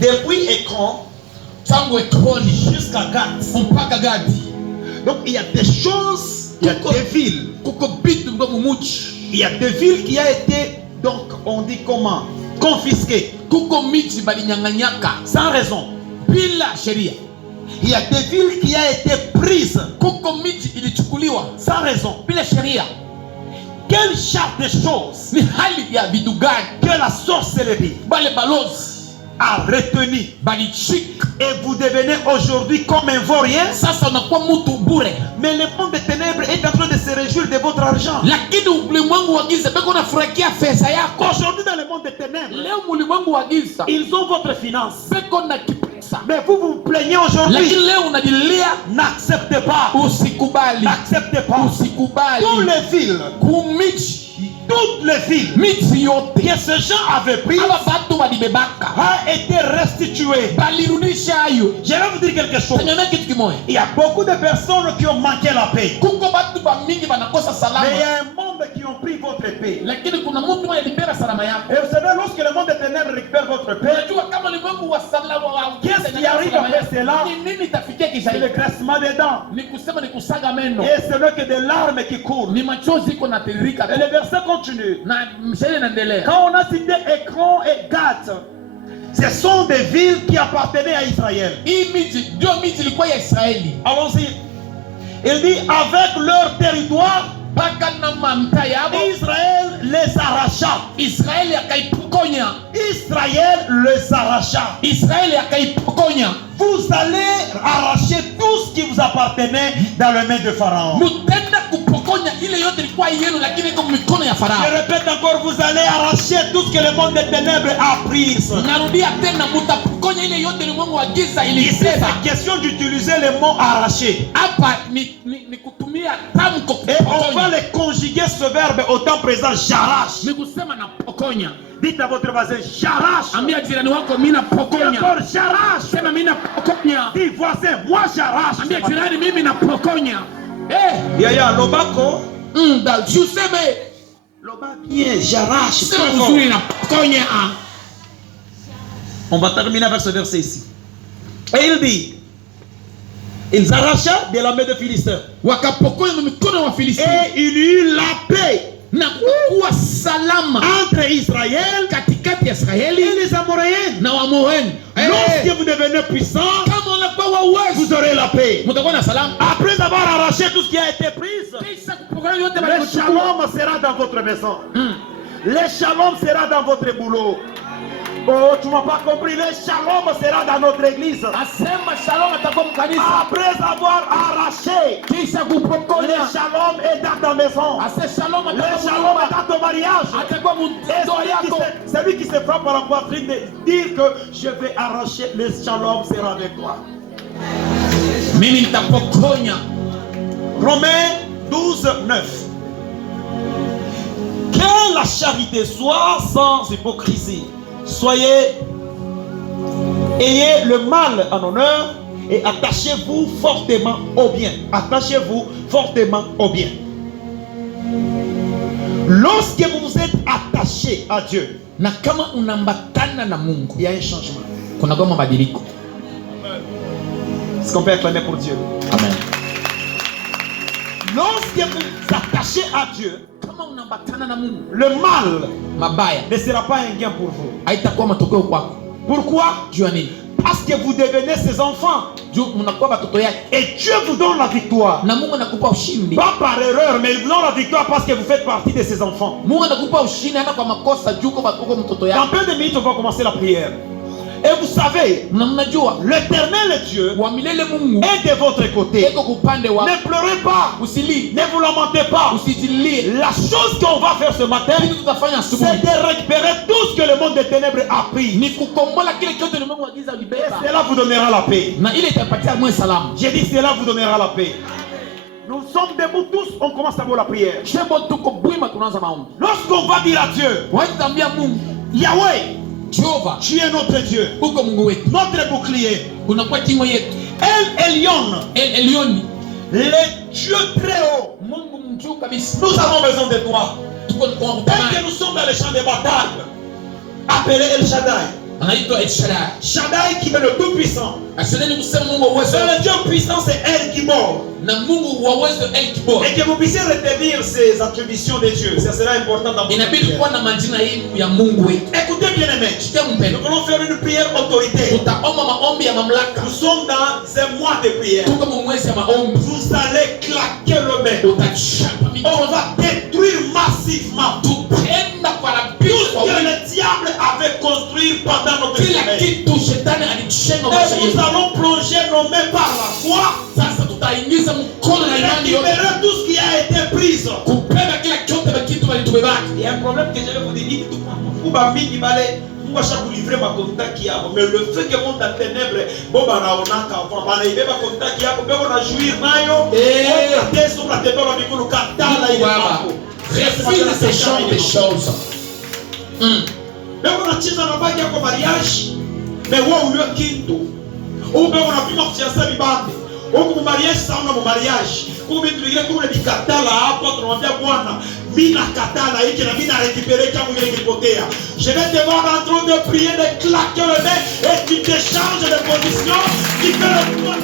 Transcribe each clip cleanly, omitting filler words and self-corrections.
Depuis Écran jusqu'à Gath. Donc il y a des choses, il y a des villes. Il y a des villes qui a été, donc on dit comment, confisquées. Sans raison. Il y a des villes qui a été prises sans raison. Quelle charte de choses que la sorcellerie a retenu et vous devenez aujourd'hui comme un vaurien. Mais le monde des ténèbres est en train de se réjouir de votre argent. Aujourd'hui dans le monde des ténèbres, ils ont votre finance. Mais vous vous plaignez aujourd'hui. N'acceptez pas. N'acceptez pas. Toutes les villes que ce gens avaient pris a été restituées. Je vais vous dire quelque chose. Il y a beaucoup de personnes qui ont manqué la paix. Mais il y a un monde qui ont pris votre paix. Et vous savez, lorsque le monde des ténèbres récupère votre paix, qu'est-ce qui arrive après cela? C'est le graissement des dents. Et ce n'est que des larmes qui coulent. Et le verset continue. Quand on a cité Écran et Gath, ce sont des villes qui appartenaient à Israël. Allons-y. Il dit avec leur territoire, Israël les arracha. Israël les arracha. Vous allez arracher tout ce qui vous appartenait dans les mains de Pharaon. Je répète encore, vous allez arracher tout ce que le monde des ténèbres a pris. Ici, c'est question d'utiliser le mot arracher. Et on va les conjuguer ce verbe au temps présent, j'arrache. Dites à votre voisin, j'arrache. Encore, j'arrache. Dis voisin, moi j'arrache. Yaya, Lobako. Loba bien, j'arrache. On va terminer avec ce verset ici. Et il dit, ils arracha de la main de Philistins. Et il y eut la paix entre Israël et les Amoréens. Lorsque vous devenez puissant, vous aurez la paix. Après avoir arraché tout ce qui a été pris, le shalom sera dans votre maison. Le shalom sera dans votre boulot. Oh, tu m'as pas compris. Le shalom sera dans notre église. Après avoir arraché, le shalom est dans ta maison. Le shalom est dans ton mariage. Et celui qui se frappe par la poitrine de dire que je vais arracher, le shalom sera avec toi. Romains 12, 9. Que la charité soit sans hypocrisie. Ayez le mal en honneur et attachez-vous fortement au bien. Attachez-vous fortement au bien. Lorsque vous vous êtes attaché à Dieu, il y a un changement. Est-ce qu'on peut acclamer pour Dieu? Amen. Lorsque vous vous attachez à Dieu, le mal ne sera pas un gain pour vous. Pourquoi? Parce que vous devenez ses enfants. Et Dieu vous donne la victoire. Pas par erreur, mais il vous donne la victoire parce que vous faites partie de ses enfants. Dans peu de minutes, on va commencer la prière. Et vous savez, l'Éternel Dieu est de votre côté. Ne pleurez pas, ne vous lamentez pas. La chose qu'on va faire ce matin, c'est de récupérer tout ce que le monde des ténèbres a pris. Et cela vous donnera la paix. J'ai dit cela vous donnera la paix. Nous sommes debout tous, on commence à voir la prière. Lorsqu'on va dire à Dieu, Yahweh, tu es notre Dieu, notre bouclier, El Elyon, le Dieu très haut. Nous avons besoin de toi. Dès que nous sommes dans les champs de bataille, appelez El Shaddai. anaitwa El Shaddai. Shaddai qui est le tout puissant. Ashadai ni kusema Mungu wa uwezo. C'est le Dieu puissant, c'est El Gibor. Na Mungu wa uwezo El Gibor. Et que vous puissiez retenir ces attributions de Dieu. Ça sera important dans votre Inabidi prière. kuwa na majina hii ya Mungu wetu. Écoutez bien aimés. Sikia mpendo. Nous allons faire une prière autorité. Tutaomba maombi ya mamlaka. Nous sommes dans un mois de prière. Tuko mwezi ya maombi. Vous allez claquer le main. Utachapa mikono. On va détruire massivement tout Tutaenda kwa rabisha ce que le diable avait construit pendant notre kila sommeil. kitu shetani alijenga Et maisha nous yetu. allons plonger nos mains par la foi. Sasa tutaingiza mkono na imani yote Récupérer tout ce qui a été pris. kubeba kila chote na kitu walitubebaki. Il y a un problème que je vais vous dire. Vous m'avez dit, Mungu ashakulivre makontaki yako, mais le fait que monde en ténèbres boba naonaka vraiment ibe makontaki yako bebo na jouir nayo teso na tebelo mikulu katala ile mambo refuse ce genre de choses. bebo na chiza na baki yako mariage mais wewe ulio kintu ou bebo na pima kusiasa bibande huko mu mariage sauna mu mariage kwa vitu vingine kule vikatala hapa tunamwambia Bwana mimi nakatala hiki na mimi na récupérer kama vile kilipotea. Je vais te voir en train de prier, de claquer le main et tu te changes de position, tu fais le droit.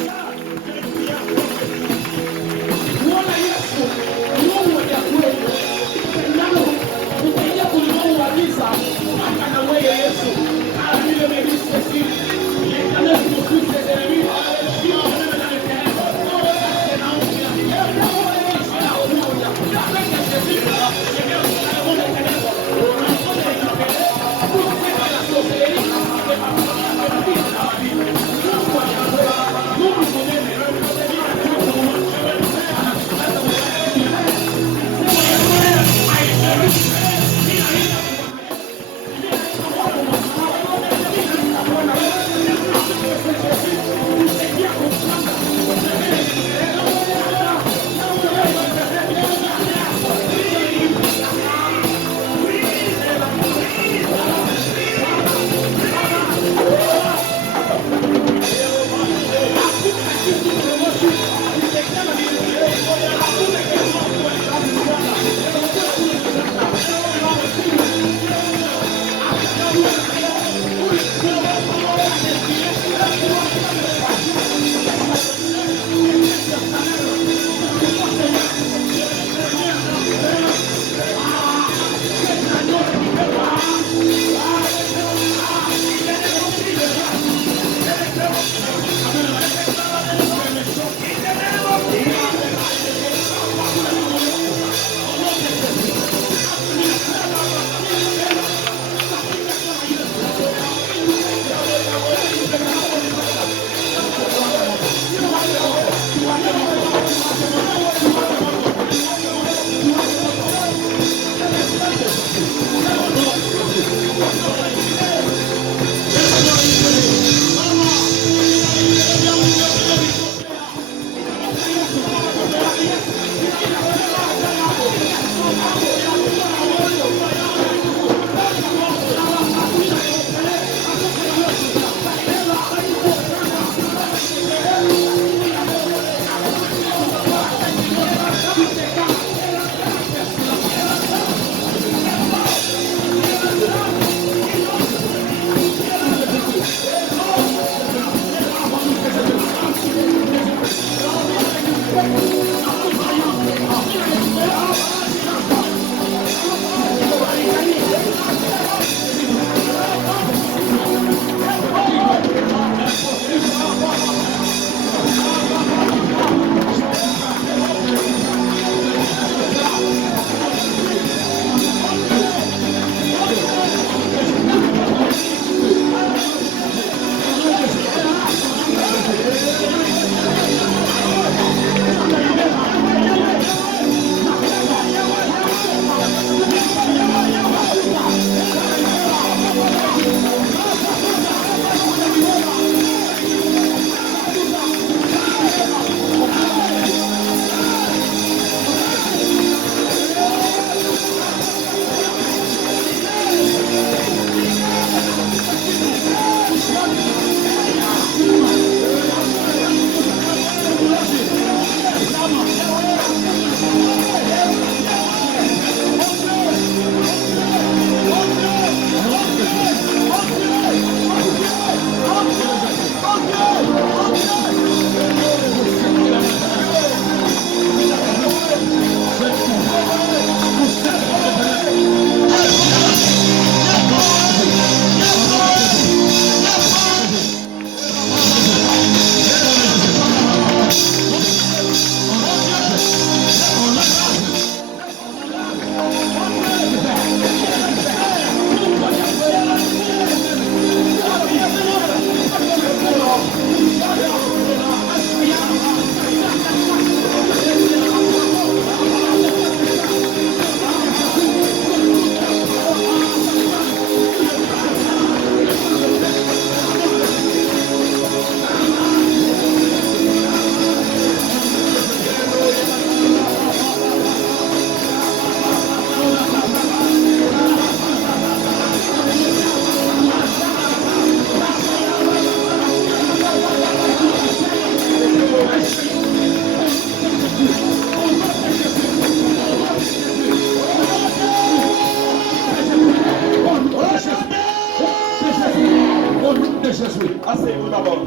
Au nom de Jésus. Asseyez-vous d'abord.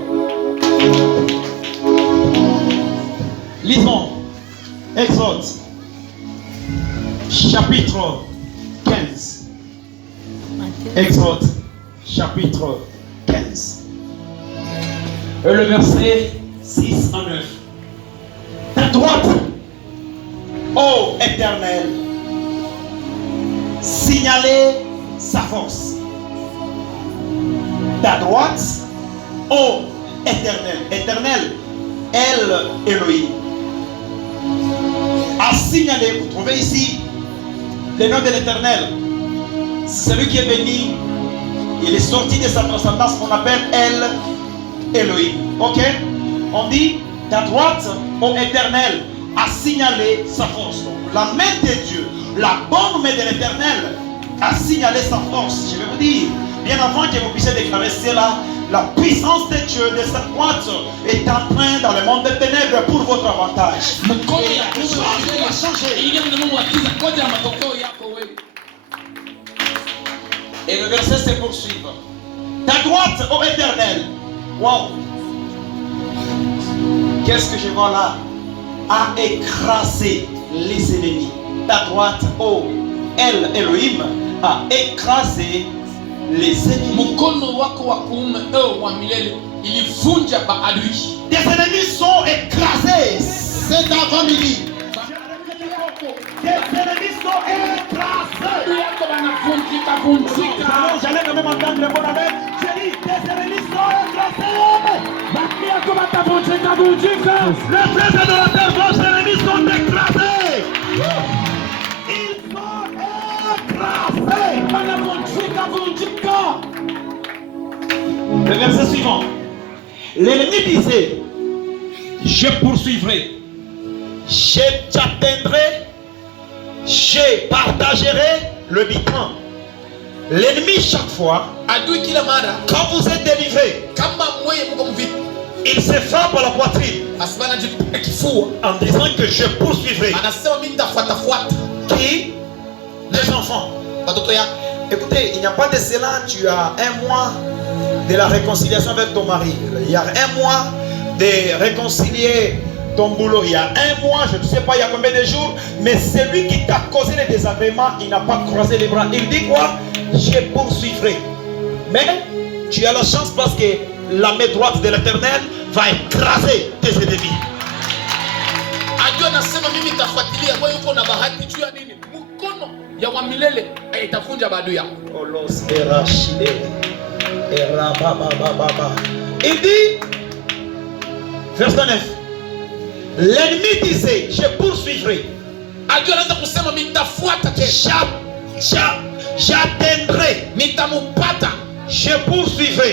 Lisons Exode, chapitre 15. Exode, chapitre 15. Et le verset 6 en 9. Ta droite, ô Éternel, signaler sa force. Ta droite, ô Éternel, Éternel, El Elohim, a signalé, vous trouvez ici le nom de l'Éternel. Celui qui est béni, il est sorti de sa transcendance qu'on appelle El Elohim. Ok? On dit, ta droite, ô Éternel, a signalé sa force. Donc, la main de Dieu, la bonne main de l'Éternel, a signalé sa force. Je vais vous dire, bien avant que vous puissiez déclarer cela, la puissance de Dieu, de sa droite, est en train dans le monde des ténèbres pour votre avantage. Et le verset se poursuit. Ta droite, ô Éternel, wow, qu'est-ce que je vois là? A écrasé les ennemis. Ta droite, ô El Elohim, a écrasé les ennemis. Des ennemis sont écrasés. C'est avant-midi. Des ennemis sont écrasés. J'allais quand même entendre le bon amen. J'ai dit, des ennemis sont écrasés. Les frères adorateurs, vos ennemis sont écrasés. Ils sont écrasés. Le verset suivant. L'ennemi disait, je poursuivrai, j'atteindrai, je partagerai le butin. L'ennemi chaque fois, quand vous êtes délivré, il se frappe à la poitrine en disant que je poursuivrai. Qui? Les enfants. Écoutez, il n'y a pas de cela, tu as un mois de la réconciliation avec ton mari. Il y a un mois de réconcilier ton boulot. Il y a un mois, je ne sais pas il y a combien de jours, mais celui qui t'a causé les désagréments, il n'a pas croisé les bras. Il dit quoi? Je poursuivrai. Mais tu as la chance parce que la main droite de l'Éternel va écraser tes ennemis. Il dit, verset 9, l'ennemi disait, je poursuivrai, j'atteindrai, je poursuivrai.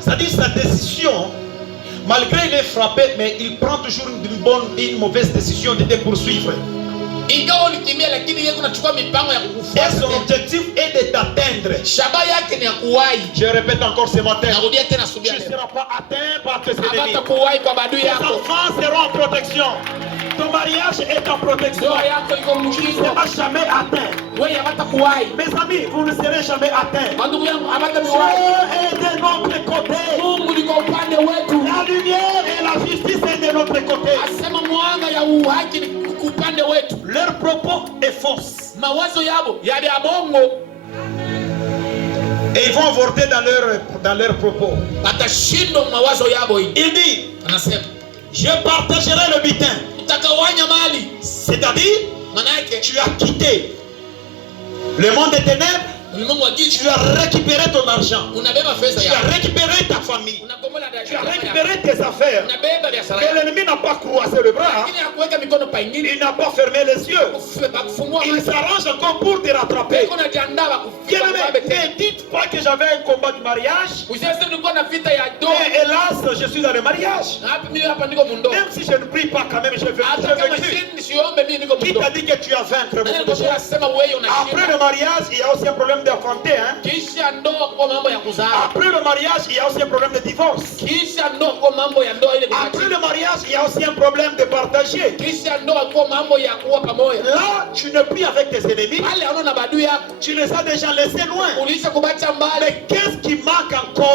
C'est-à-dire sa décision, malgré il est frappé, mais il prend toujours une mauvaise décision de te poursuivre. Et son objectif est de t'atteindre. Je répète encore ce matin, tu ne seras pas atteint par tes ennemis. Tes enfants seront en protection. Ton mariage est en protection. Tu ne seras jamais atteint. Mes amis, vous ne serez jamais atteints. Dieu est de notre côté. La lumière et la justice est de notre côté. Leur propos est fausse. Et ils vont avorter dans leur propos. Il dit, je partagerai le butin. C'est-à-dire, tu as quitté le monde des ténèbres. Tu as récupéré ton argent. Tu as récupéré ta famille. Tu as récupéré tes affaires. Mais l'ennemi n'a pas croisé le bras. Il n'a pas fermé les yeux. Il s'arrange encore pour te rattraper. Ne dites pas que j'avais un combat de mariage. Mais hélas, je suis dans le mariage. Même si je ne prie pas quand même, je vais vaincre. Qui t'a dit que tu as vaincre? Après le mariage, il y a aussi un problème de santé. Après le mariage, il y a aussi un problème de divorce. Après le mariage, il y a aussi un problème de partager. Là, tu ne pries avec tes ennemis. Tu les as déjà laissés loin. Mais qu'est-ce qui manque encore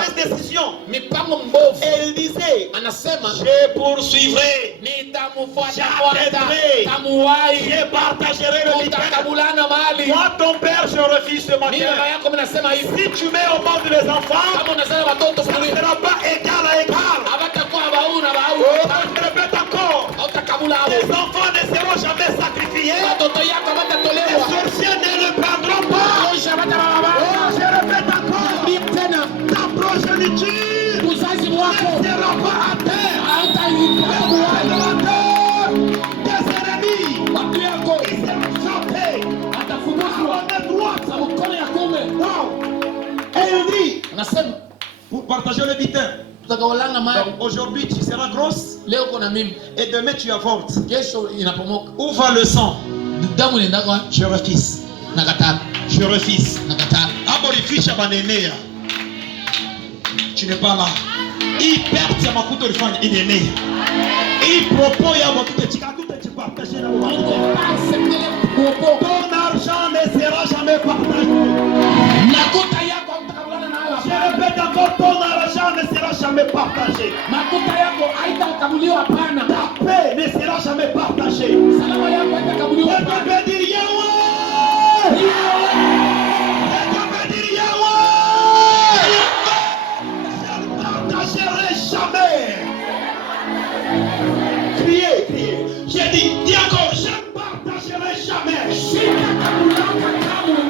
mauvaise décision. mipango mbovu. Et il disait, Anasema je poursuivrai, nitamfuata, j'attendrai, tamuwai, je partagerai le bien. tutakabulana mahali. Moi, ton père, je refuse ce Mimi matin. baba yako mnasema hivi, Si tu mets au monde les enfants, kama unasema watoto ça ne kule sera pas égal à égal. hawatakuwa bau na bau. Oh, je répète encore, Hautakabula les hao. enfants ne seront jamais sacrifiés. Watoto yako Les hawatatolewa. sorciers ne le prendront pas. Osha hawatababa. Oh, je répète encore, Ni tena ta progéniture uzazi ne wako sera pas à terre. hautaipata. Tes ennemis, Watu yako ils seront frappés à atafundishwa la main droite. za mkono ya kume. Wow. Et il dit, Anasema pour partager le butin. tutagawalana mali. Donc aujourd'hui tu seras grosse Leo kuna mimi, et demain tu avortes. kesho inapomoka. Où va le sang? Damu inaenda kwa Je refuse. nakataa, Je refuse. nakataa. Aborificha banenea. Tu n'es pas là. Il perd ya makuto lifanya inenea. Il propose ya makuto chika tout tu partager na Mungu makuto. asemele kuopo. Ton argent ne sera jamais partagé. Makuta yako hautakabulana nayo Je hapana. répète encore, ton argent ne sera jamais partagé. Makuta yako haitakabuliwa hapana. Ta paix ne sera jamais partagée. Salama yako haitakabuliwa Je hapana. peux dire Yahweh. Je peux dire Yahweh. Je ne partagerai jamais. Criez, criez. J'ai dit, dis encore, je ne partagerai jamais. Sitakabulaka kamwe.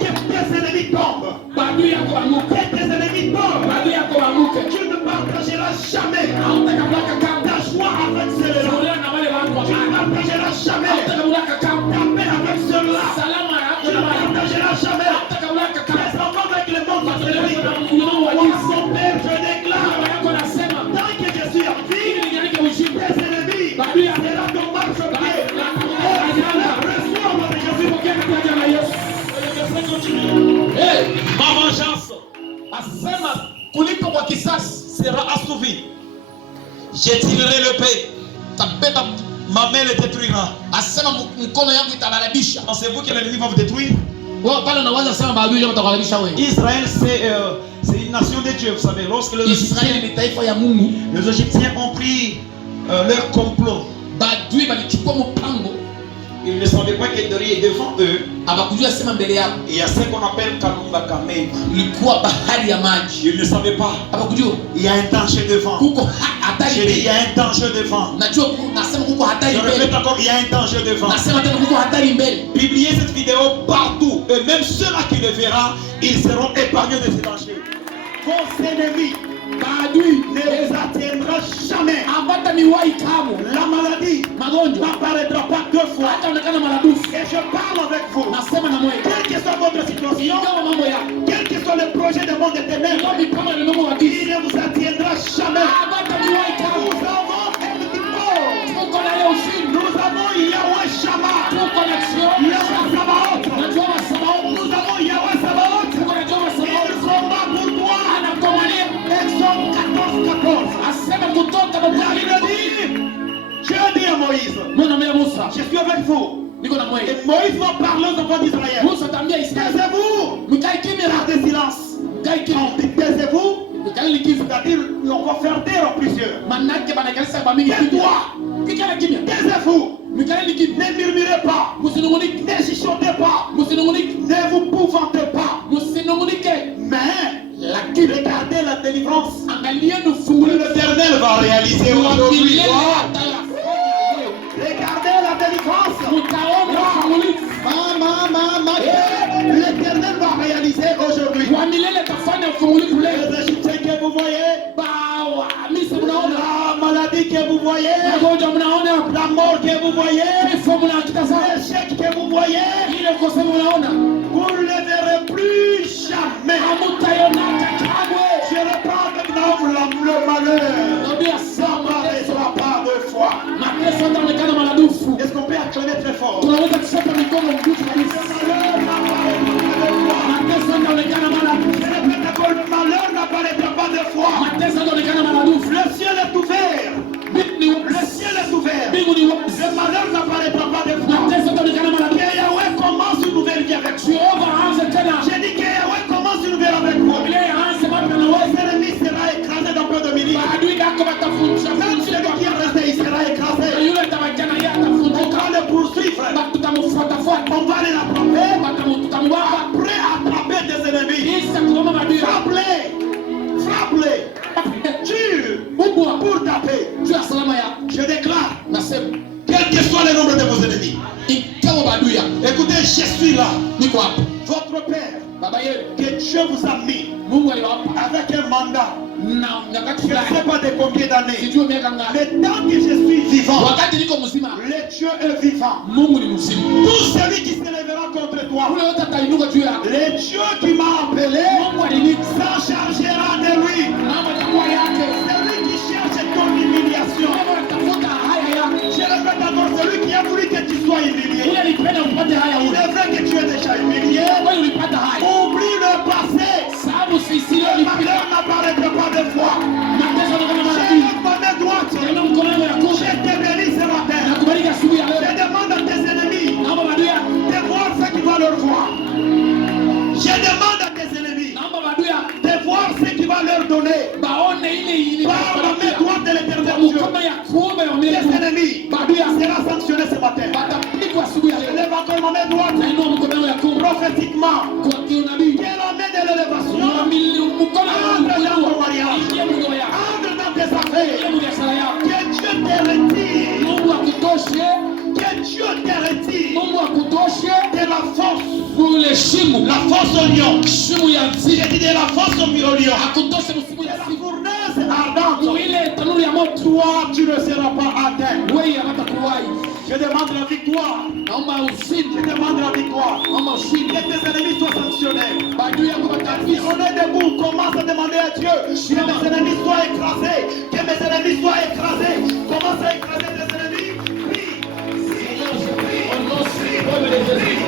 Que tes ennemis tombent. Badui yako anguke. Que tes ennemis tombent. Badui yako anguke. Tu ne partageras jamais Hautakabulaka kamwe. ta joie avec ceux-là. Kuolewa na wale watu Tu ne hapana. partageras jamais Hautakabulaka kamwe. ta paix avec ceux-là. Salama Tu yako ne na wale. partageras jamais Hautakabulaka kamwe. les enfants avec le monde Watoto matériel. na ulimwengu wa Moi, giza. son père, je déclare, Baba yako anasema tant que je suis en vie, ili nijarike ushindi. tes ennemis Badui yako seront ton marche-pied. Reçois, mon Jésus. pokea katika jina la Yesu. Eh, Ma vengeance asema kulipa kwa kisasi sera assouvie. J'étirerai le paix. tabeba. Ma main le détruira. Asema mkono yangu itabarabisha. Pensez-vous que l'ennemi va vous détruire? Wewe pale unawaza sema maadui yako watakuharibisha wewe. Israël, c'est une nation de Dieu. Vous savez, lorsque les Israeli Égyptiens, ni taifa ya Mungu. les Égyptiens ont pris leur complot, Badui balichukua mpango, ils ne savaient pas que derrière devant eux, abakujua sema mbele yao il y a ce qu'on appelle Kalunga Kamei. ilikuwa bahari ya maji. Ils ne savaient pas. Abakujua Il y a un danger devant. kuko hatari J'ai dit, il y mbele. a un danger devant. Najua nasema kuko hatari Je répète mbele. encore, il y a un danger devant. Nasema tena kuko hatari mbele. Publiez cette vidéo partout. Et même ceux-là qui le verront, ils seront épargnés de ces dangers. Vos ennemis Badui ne les atteindra jamais. hapata miwai kamwe. La maladie Magonjwa n'apparaîtra pas deux fois. hataonekana maradufu. Et je parle avec vous. Nasema na mwewe, Quelle que soit votre situation, ingawa mambo yako, quel que soit le projet de monde éternel, ingawa mipango ya ulimwengu wa giza, il ne vous atteindra jamais. hapata miwai kamwe. Nous avons El Gibor. Tuko na leo ushindi. Nous avons Yahweh Shammah. Tuko na Yahweh Sabaoth. najua Sabaoth. Nous avons Yahweh Sabaoth. Tuko na Jehova Il Sabaoth. combat pour toi. Anakukomalia. Exode 14. Asema kutoka La Biblia Bible dit, Dieu dit à Moïse, Mungu amwambia Musa, je suis avec vous. niko na mwewe. Et Moïse va parler aux enfants d'Israël. Musa ataambia Israeli, Taisez-vous. mkae kimya, Gardez silence. mkae kimya. On dit taisez-vous. Mkae likizo. C'est-à-dire, on va faire taire à plusieurs. Manake banakalisa kwa mingi kitu. Tais-toi. Kikala kimya. Taisez-vous. Mkae likizo. Ne murmurez pas. Msinungunike. Ne chuchotez pas. Msinungunike. Ne vous pouvantez pas. Msinungunike. Mais, Lakini regardez la délivrance angalieni que ufungulivu l'Éternel va réaliser wa aujourd'hui. milele Wow. atayafanya. Regardez la délivrance. Mtaona ufungulivu Et l'Éternel va réaliser aujourd'hui. wa milele atafanya ufungulivu leo. Les Égyptiens que vous voyez, Bawa Misri mnaona, la maladie que vous voyez, magonjwa mnaona, la mort que vous voyez, vifo mnakitazama, l'échec que vous voyez, ile ukosefu mnaona, vous ne le verrez plus jamais. hamutaionaka kamwe. Je reprends maintenant le malheur. Naambia Ça sama n'arrêtera pas deux fois. mateso yataonekana maradufu. Est-ce qu'on peut acclamer très fort? Tunaweza kusema mikono mjuu kabisa. Le malheur n'apparaîtra pas deux fois. Mateso yataonekana maradufu. Je répète encore, le malheur n'apparaîtra pas deux fois. Mateso yataonekana maradufu. Le ciel est ouvert. Mbingu ni Le wazi. ciel est ouvert. Mbingu ni wazi. Le malheur n'apparaîtra pas deux fois. Mateso yataonekana maradufu. Que Yahweh commence une nouvelle vie avec vous. Jehova aanze tena. J'ai dit que Yahweh commence une nouvelle avec vous. Biblia yaanze mapya na wewe. Les ennemis suis là. Niko hapa. Votre Père, Baba yenu que Dieu vous a mis Mungu aliwapa avec un mandat. na nyakati Je ne sais fulani. pas de combien d'années. Sijui miaka ngapi. Mais tant que je suis vivant, Wakati niko mzima, le Dieu est vivant. Mungu ni mzima. Tout celui qui s'élèvera contre toi, Ule yote atainuka juu yako. le Dieu qui m'a appelé, Mungu aliniita. s'en chargera de lui. Naomba takuwa yake. Celui qui cherche ton humiliation. Naomba tafuta haya yako. Je répète encore, celui qui a voulu que tu sois humilié. Ule alipenda upate haya Il ule. est vrai que tu es déjà humilié. Wewe ulipata haya. Oublie le passé. Sababu sisi leo Le ulipita. malheur n'apparaîtra pas deux fois. Mateso ndio kama Je mara mbili. lève ma main droite. Ndio mkono wangu ya Je kuume. te bénis ce matin. Nakubariki asubuhi ya Je leo. demande à tes ennemis Naomba maadui yako. de voir ce qui va leur voir. Je demande à tes ennemis Naomba maadui yako. de voir ce qui va leur donner. Baone ile ile. Par la main droite de l'éternel Dieu. Mkono ya kuume wa Tes Mungu. ennemis Maadui yako. sera sanctionné ce matin. Watapigwa asubuhi ya Je leo. lève encore ma main droite Nainua mkono wangu ya kuume. prophétiquement. Kwa kiunabii. Que la main de l'élévation Mkono wangu entre dans ton wa mariage, ingia Mungu yako. entre dans tes affaires. Ingia biashara yako. Que Dieu te retire. Mungu akutoshe. Que Dieu te retire Mungu akutoshe. de la force. Kule shimu. La force au lion. Shimu ya J'ai nzige. dit de la force au lion. Akutoshe msimu De ya la siku. fournaise ardente. Ile tanuru ya moto. Toi, tu ne seras pas atteint. Wewe hatakuwahi. Je demande la victoire. Naomba ushindi. Je demande la victoire. Naomba ushindi. Que tes ennemis soient sanctionnés. Maadui yako Si watafika. on est debout, commence à demander à Dieu que mes ennemis soient écrasés. Que mes ennemis soient écrasés. Commence à écraser tes ennemis. Prie. Au nom suprême de Jésus.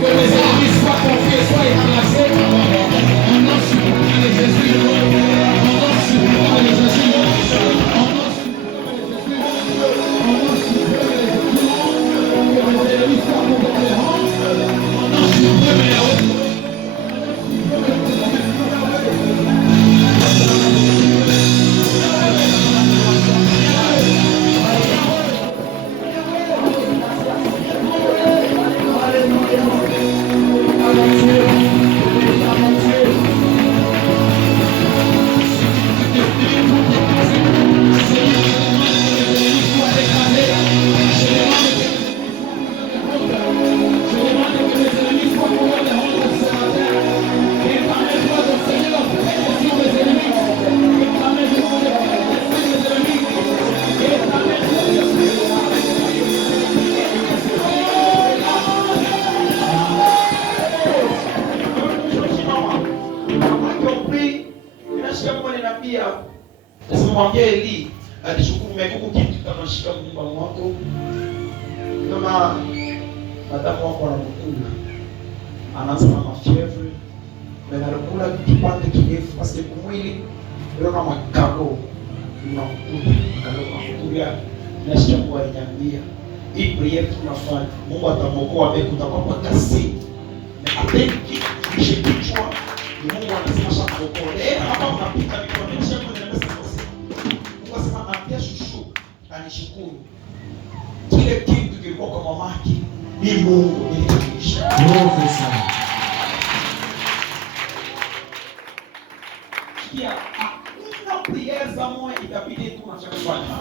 Que les ennemis soient confiés, soient écrasés. Au nom suprême de Jésus. Au nom suprême de Jésus. Au nom suprême de Jésus. Au nom suprême de Jésus. Que les ennemis soient complètement. Au nom suprême de Jésus. Mwambie Eli alishukuru Mungu kitu tutamshika mimba wako. Kama madamu wako anakula. Anaanza na mafievre. Na anakula kipande kirefu parce que mwili ndio kama kago. Unakulia na shida kwa nyambia. Hii prayer tunafanya. Mungu atamokoa mbele utakuwa kasi. Na atenki kishikichwa. Mungu anasema shaka kuokolea hapa unapita mikono chako na Mungu anambia shushu anishukuru. Kile kitu kilikuwa kwa mamake ni Mungu nilikiisha. Mungu sana. Kia hakuna prière za moyo itabidi tu unachofanya.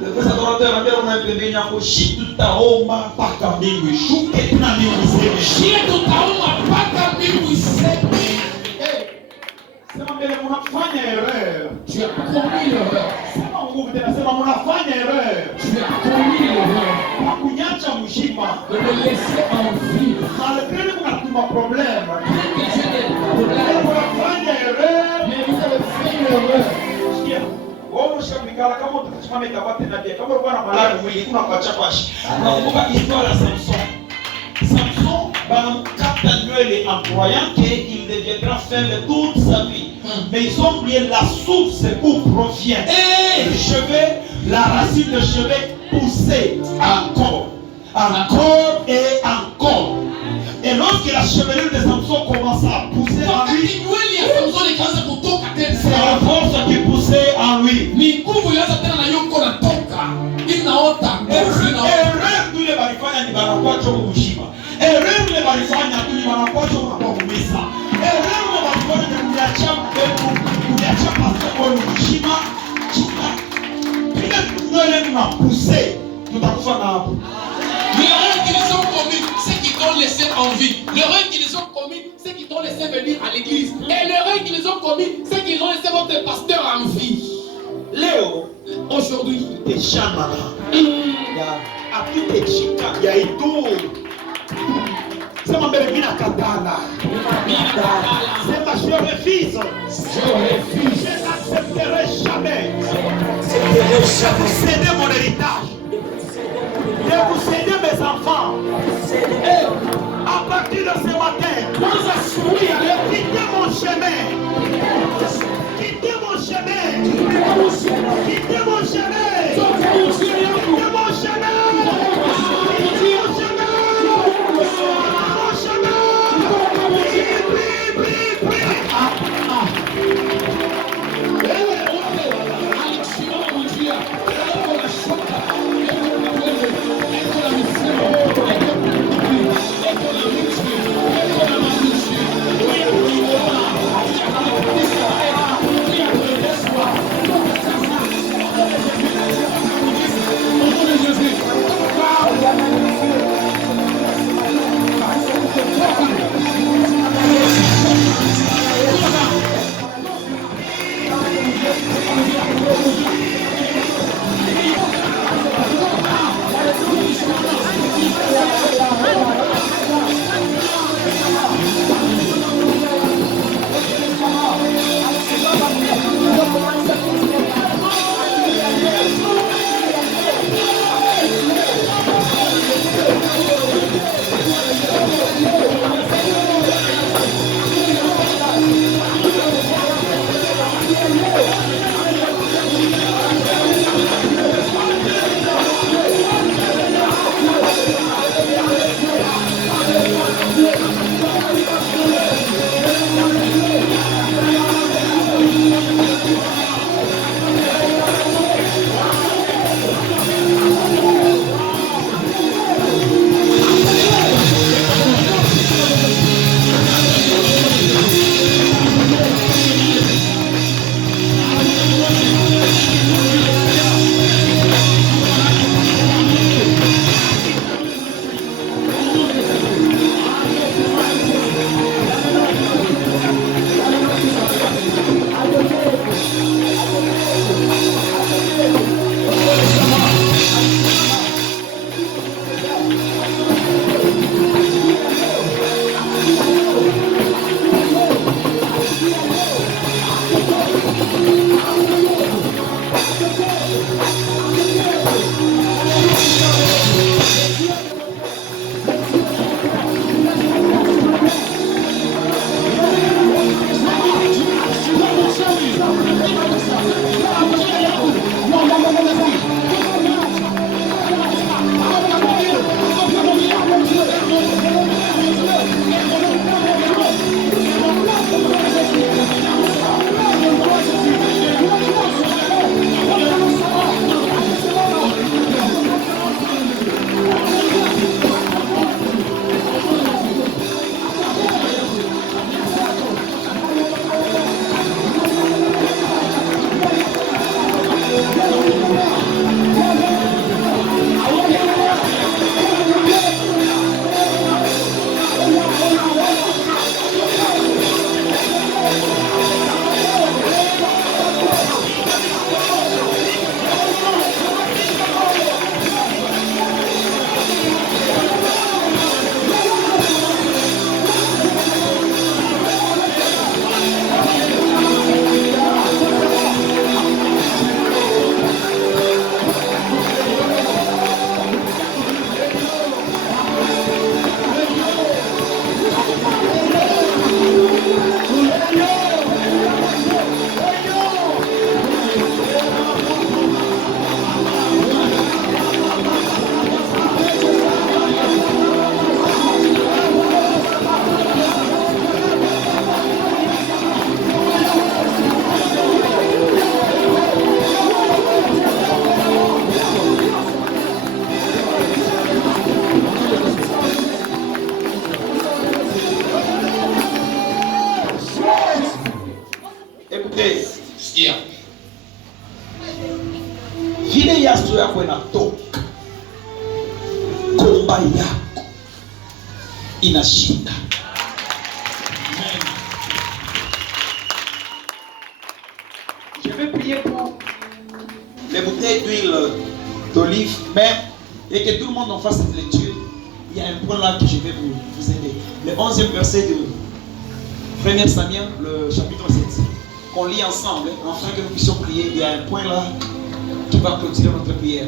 Leo sasa ndio anambia unapembeni yako shitu tutaomba mpaka mbingu ishuke na mbingu iseme. Shitu tutaomba mpaka mbingu iseme. Sema mbele mnafanya erreur. Tu as commis l'erreur. Sema nguvu tena sema mnafanya erreur. Tu as commis l'erreur. Hakunyacha mshima. De me laisser en vie. Malgré que kuna problème. Que j'ai des problèmes. Mnafanya erreur. Mais vous avez fait une erreur. Sikia. Wewe mshamikala kama utasimama itabate na pia. Kama ulikuwa na malari mwili kuna kuacha kwashi. Nakumbuka histoire ya Samson. Samson banamkata nywele en croyant qu'il deviendra faible toute sa vie. Mais ils ont oublié la source où provient le cheveu, la racine de cheveux poussée encore, encore et encore. Et lorsque la chevelure de Samson commença à pousser en lui, c'est la force qui poussait en lui. Erreur tous les barifanya ni banakwacho mujima. Erreur les barifanya tu ni banakwacho unapokumisa. Erreur les barifanya ni kuacha mbegu, kuacha pasoko mujima. Chika. Bila nywele ni mapuse. Tutakufa na hapo. Mais laissé en vie. L'erreur qu'ils ont commis, c'est qu'ils t'ont laissé venir à l'église. Et l'erreur qu'ils ont commis, c'est qu'ils ont laissé votre pasteur en vie. Leo Aujourd'hui, teshana apite chika ya itu. Sema mbele mina katala. Sema je refuse. Je n'accepterai jamais. Céder mon héritage. De vous céder mes enfants. À partir de ce matin, quittez mon chemin. Quittez mon chemin. Quittez mon chemin. Quittez mon chemin. inashinda. Je vais prier pour les bouteilles d'huile d'olive même et que tout le monde en fasse cette lecture. Il y a un point là que je vais vous aider. Le 11e verset de 1 Samuel, le chapitre 7. Qu'on lit ensemble, afin que nous puissions prier. Il y a un point là qui va clôturer notre prière.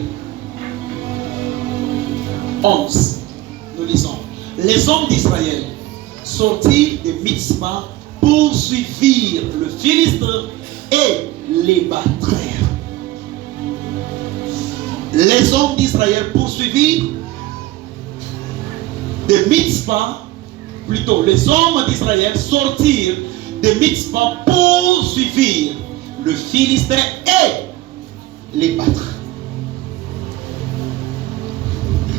11. Nous lisons. Les hommes d'Israël sortirent de Mitzpah, poursuivirent le Philistre et les battrèrent. Les hommes d'Israël poursuivirent de Mitzpah, plutôt les hommes d'Israël sortirent de Mitzpah, poursuivirent le Philistin et les battrèrent.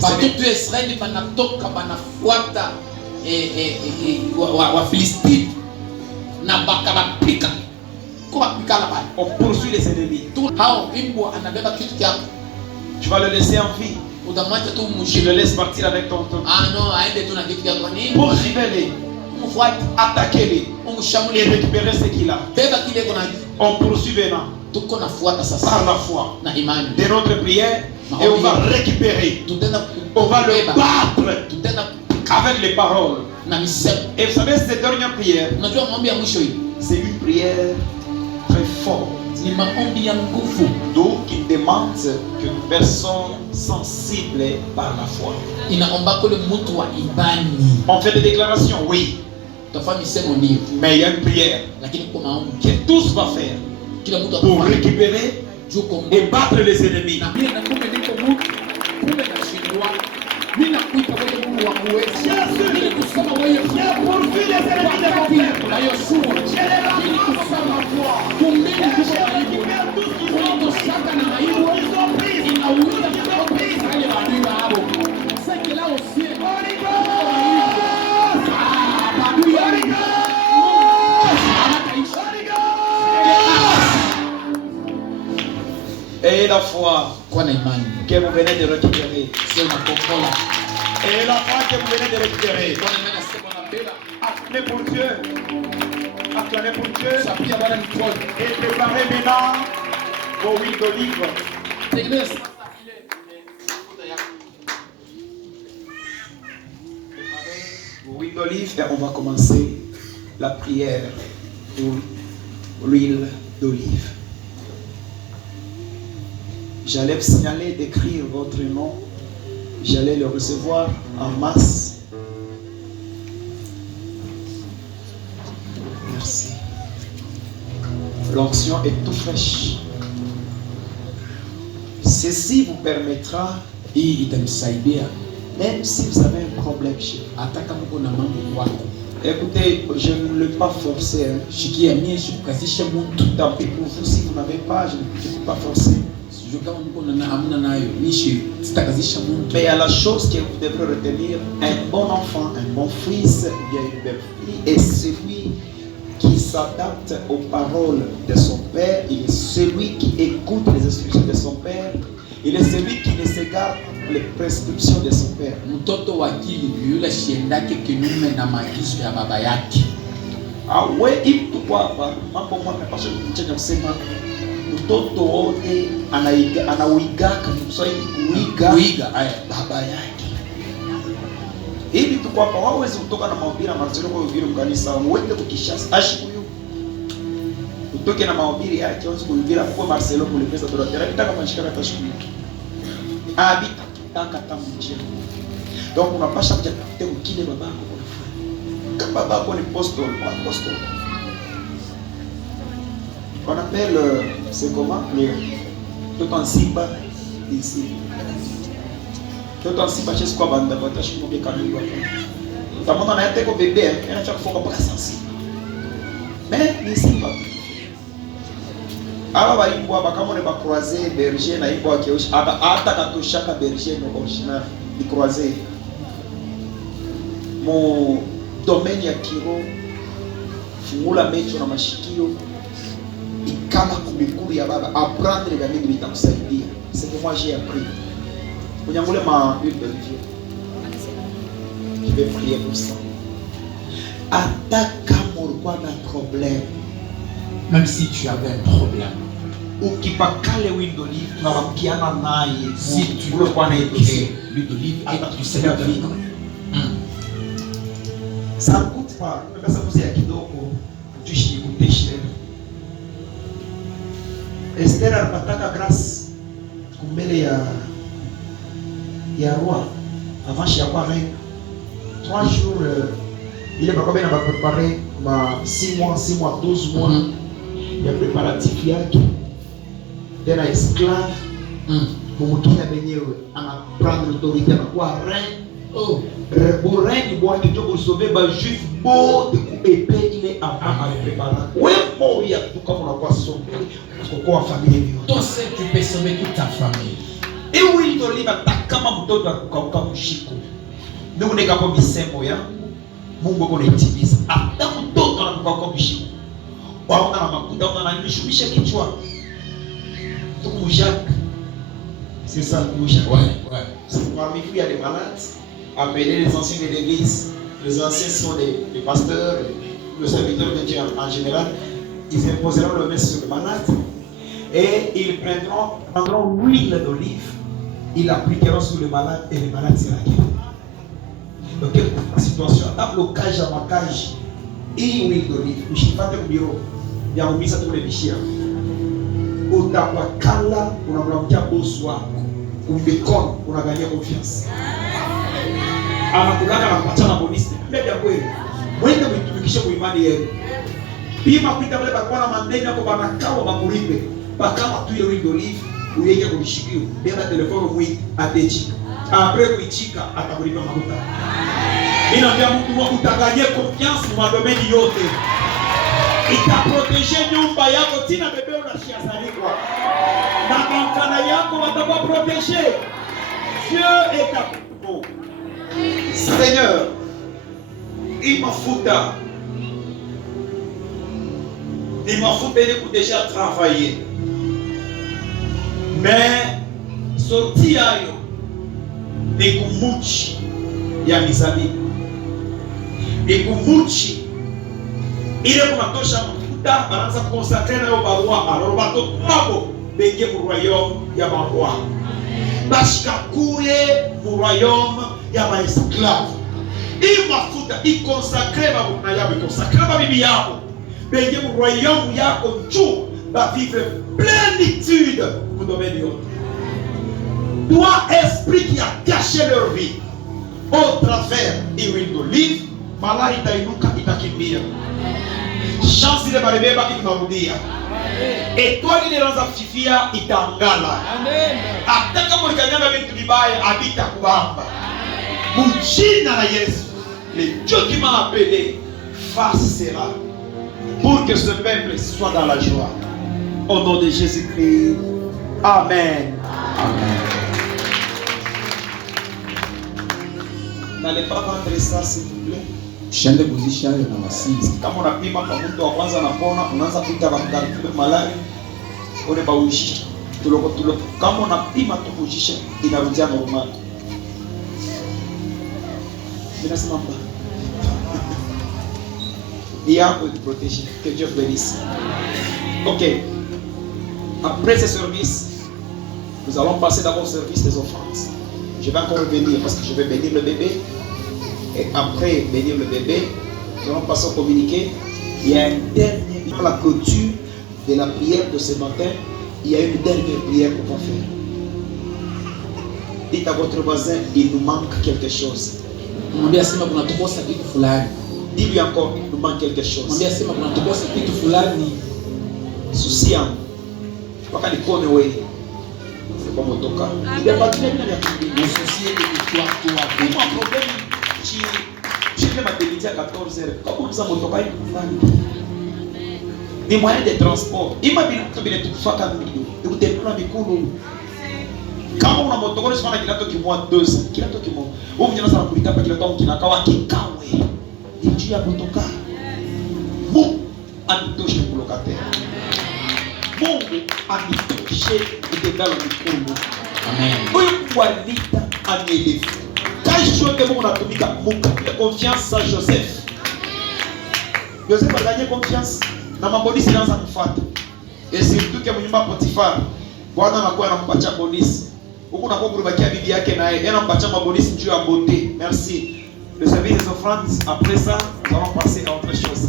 Batoto ya Israeli banatoka banafuata wa Filistini na bakabapika kwa pikala bali. On poursuit les ennemis. Hao imbwa anabeba kitu kyako. Tu vas le laisser en vie. Utamwacha tu Tu le mshile. laisses partir avec ton temps. Ah non, aende tu na kitu kyako nini? Poursuivez-les, Umfuate, attaquez-les et umshambulie. récupérez ce qu'il a. Beba kile kuna On poursuit maintenant tuko nafuata par sasa la foi na imani. de notre prière et on va récupérer. Tutenda On va le kubeba. battre Tutenda avec les paroles. na misemo. Et vous savez, cette dernière prière, Unajua maombi ya mwisho hii c'est une prière très forte. ni maombi ya nguvu. Donc, il demande qu'une personne sensible par la foi. Inaomba kule mtu wa imani. On fait des déclarations, oui, Tafanya misemo ndio, mais il y a une prière lakini kwa maombi que tous va faire kila mtu pour atafanya récupérer juko et battre les ennemis. na mimi na kumbe niko mtu kumbe nashindwa. Mimi nakuita wewe Mungu wa uwezo. Ili kusema wewe wakati na Yoshua. Ili kusema kumbe niko aibu. Kwa shaka na aibu inauliza kwa Israeli maadui wao. Sasa kila usie Et la foi kwa na imani que vous venez de récupérer. sio na kokola. Et la foi que vous venez de récupérer. Kwa imani nasema na bela Acclamez pour Dieu. Acclamez pour Dieu. sapia bwana mikono. Et préparez maintenant vos huiles d'olive. Tengeneza Vos huiles d'olive. Et on va commencer la prière pour l'huile d'olive. J'allais vous signaler d'écrire votre nom. J'allais le recevoir en masse. Merci. L'onction est tout fraîche. Ceci vous permettra, hii itamsaidia même si vous avez un problème chez vous. hata kama uko na mambo kwako. Écoutez, je ne l'ai pas forcé. Hein. Shikia mie shikukazisha mtu. Tant pis pour vous, si vous n'avez pas, je ne peux pas forcer. Sijui kama mko na hamna nayo nishi sitakazisha mtu. Mais il y a la chose que vous devrez retenir, un bon enfant, un bon fils, ou bien une belle fille, est celui qui s'adapte aux paroles de son père, il est celui qui écoute les instructions de son père, il est celui qui ne s'égare les prescriptions de son père. Mtoto wa akili yule shiendake kinyume na maagizo ya baba yake. Awe mtu kwamba mambo mwana pasha kuchanya kusema mtoto wote anauigaka Mswahili kuiga baba yake. Hivi tu kwamba wawezi kutoka na mahubiri ya Marcelo kwa uhubiri mkanisa uende kukishasa ashi huyu utoke na mahubiri yake uanze kuhubiri kwa Marcelo kule pesa dola tena kitaka mashika hata siku abita taka tamjia. Donc unapasha kuja kutenda kile babako unafanya. Kama babako ni apostol. On appelle, c'est comment tout en simba ici. Tout en simba chez quoi banda bata je peux bien lui faire. Ta mona na yate ko bébé, elle a chaque fois pas sensible. Mais ni simba. Aba ba imbwa ba kama ne ba croiser berger na imbwa keoshi aba hata katoshaka berger no original ni croiser. Mon domaine ya kiro fungula mecho na mashikio ikala kumikuru ya baba apprendre vya mingi vitakusaidia. C'est que moi j'ai appris. Unyangule ma huile d'olive. je vais prier pour ça. Attaque ulikuwa na problème. Même si tu avais un problème. Ukipakale huile d'olive tunawakiana naye. Si tu ulikuwa na écouter l'huile d'olive et tu sais la vie. Ça ne coûte pas. Unaweza kuzia kidogo tuishi kuteshe. Esther alipataka grâce kumbele ya roi avant chez quoi reine. 3 jours il est pas bien à préparer 6 mois 12 mois. Il y a préparatif yake. Tena esclave kumutuna benyewe anaprendre l'autorité anakuwa reine. Reine bwake ndio kusomea ba juif bote kuepe ile avant préparer. Wewe moya tu kama unakuwa sombe kwa familia hiyo. Toi seul tu peux sauver toute ta famille. Et oui d'olive atakama mtoto akukauka mshiko. Ndio neka kwa misemo yangu. Mungu ako naitimiza. Hata mtoto anakukauka mshiko. Waona na makuta na nishumisha kichwa. Tuku Jacques. C'est ça le Jacques. Ouais. Parmi vous il y a des malades. Appelez les anciens de l'église. Les anciens sont les pasteurs, le serviteur de Dieu en général. Ils imposeront le main sur le malade et ils prendront l'huile d'olive. Ils l'appliqueront sur le malade et le malade sera guéri. Donc, la situation, à blocage à ma cage et huile d'olive. Je ne sais pas de bureau. Il y a mis ça tous les bichis. Utapakala, unamwambia boss wako. Umbekon, unagania confiance. Anakulaka na kupatana boniste. Mbele kweli. Mwende mtumikishe kwa imani yenu. Pima pita wale bakwa na mandeni yako banakawa bakuripe. Bakama tu ile huile d'olive, uyeke kumshikio. Beba telefone mwi atechika. Après kuichika atakulipa makuta. Ninaambia mtu wako utaganye confiance kwa domaine yote. Itaproteger nyumba yako tina bebe unashia zalikwa. Na kankana yako watakuwa protéger. Dieu est à vous. Seigneur, il m'a foutu pour déjà travailler. Mais sorti ayo ni kumuchi ya mizabibu. Ni kumuchi ile kunatosha mafuta anaanza consacrer nayo barua alors bato kwabo benge mu royaume ya barua. Bashikakuye mu royaume ya maesclave. Il mafuta ikonsakre babuna yabo ikonsakre babibi yabo. Benge mu royaume yako njoo ba vivre plénitude mu domaine yote. Toi esprit qui a caché leur vie au travers d'huile d'olive, malari itainuka itakimbia. Chance ile barabeba kinarudia. Etwali ile inaanza kufifia itaangala. Amen. Hata kama ulikanyanga vitu vibaya habita kubamba. Mjina la Yesu. Le Dieu qui m'a appelé fasse cela pour que ce peuple soit dans la joie. Au nom de Jésus-Christ. Amen. Amen. N'allez pas vendre ça s'il vous plaît. Shende kuzisha hayo na wasizi. Kama unapima kwa mtu wa kwanza anapona, unaanza kuita bakari kwa malari. Ole baushi. Tuloko kama unapima tu kujisha inarudia normal. Bila sema mba. Yako de protéger. Que Dieu bénisse. OK. Après ce service, nous allons passer d'abord au service des offrandes. Je vais encore revenir parce que je vais bénir le bébé. Et après bénir le bébé, nous allons passer au communiqué. Il y a une dernière, dans la clôture de la prière de ce matin, il y a une dernière prière qu'on va faire. Dites à votre voisin, il nous manque quelque chose. Dis-lui encore, il nous manque quelque chose. Souci à nous. Pas qu'à l'école, oui. C'est pas mon toka. Il n'y a pas de problème. Mon souci est que toi, mon problème, je vais m'attendre à 14h. Comment nous avons toka des moyens de transport. Imagine que tu es tout fait comme nous. Tu te prends des coups. Kama una motokoni sana kilato kimoja 2 kilato kimoja. Wewe mjana sana kulita pa kilato kinakawa kikawe. Injia kutoka. Mungu anitoshe kulokate. Mungu anitoshe kutendala mikono. Amen. Huyu kualita anielefu. maisha yote Mungu anatumika. Mukapia confiance à Joseph. Joseph a gagné confiance na mabonisi anaanza kufuata. Et surtout que mnyumba Potifar, Bwana anakuwa anampatia bonisi. Huko nakuwa kulibakia bibi yake naye, yeye anampatia mabonisi juu ya bonté. Merci. Le service des offrandes, après ça, nous allons passer à autre chose.